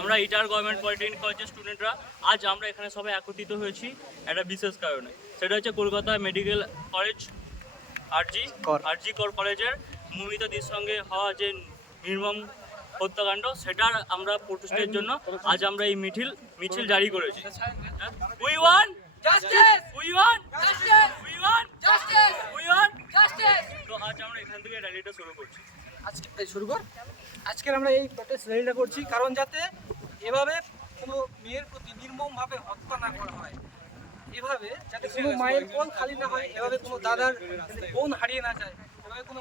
আমরা ইটার government polytechnic কলেজের স্টুডেন্টরা আজ আমরা এখানে সবাই একত্রিত হয়েছি একটা বিশেষ কারণে। সেটা হচ্ছে কলকাতা মেডিকেল কলেজ আরজি কর কলেজের মৌমিতাদির সঙ্গে হওয়া যে নির্মম হত্যাকাণ্ড, সেটার আমরা প্রতিষ্ঠার জন্য আজ আমরা এই মিছিল জারি করেছি। We want justice, we want justice, we want justice, we want justice. তো আজ আমরা এখান থেকে র্যালিটা শুরু করছি। আজকের আমরা এই প্রটেস্ট র্যালিটা করছি কারণ যাতে এভাবে কোনো মেয়ের প্রতি নির্মমভাবে হত্যা না করা হয়, এভাবে যাতে কোনো মায়ের কোল খালি না হয়, এভাবে কোনো দাদার বোন হারিয়ে না যায়, এভাবে কোনো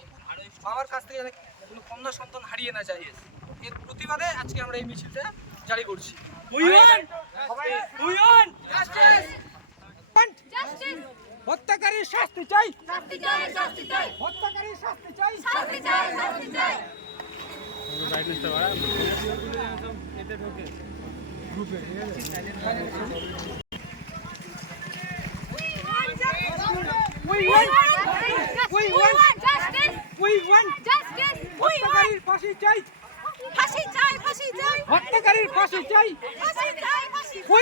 বাবার কাছ থেকে যেন কোনো কন্যা সন্তান হারিয়ে না যায়, এর প্রতিবাদে আজকে আমরা এই মিছিলটা জারি করছি। হত্যাকারীর শাস্তি চাই, হত্যাকারীর শাস্তি চাই। হত্যাকারীর ফাঁসি চাই, হত্যাকারীর ফাঁসি চাই। We want justice. We want justice. We want justice. We want justice. ফাঁসি চাই, ফাঁসি চাই, ফাঁসি চাই,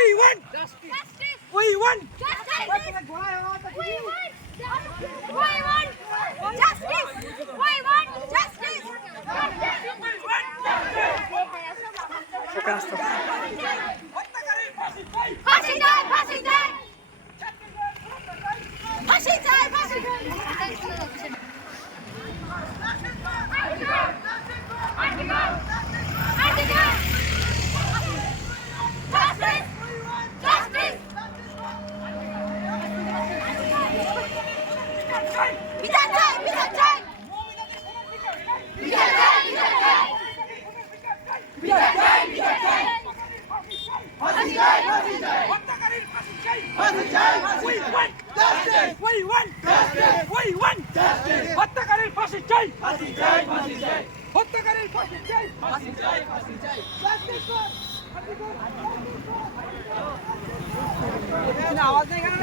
ফাঁসি চাই। হত্যাকারীর ফাঁসি চাই, ফাঁসি চাই, ফাঁসি চাই। হত্যাকারীর ফাঁসি চাই, ফাঁসি চাই, ফাঁসি চাই। আওয়াজ নেই কেন?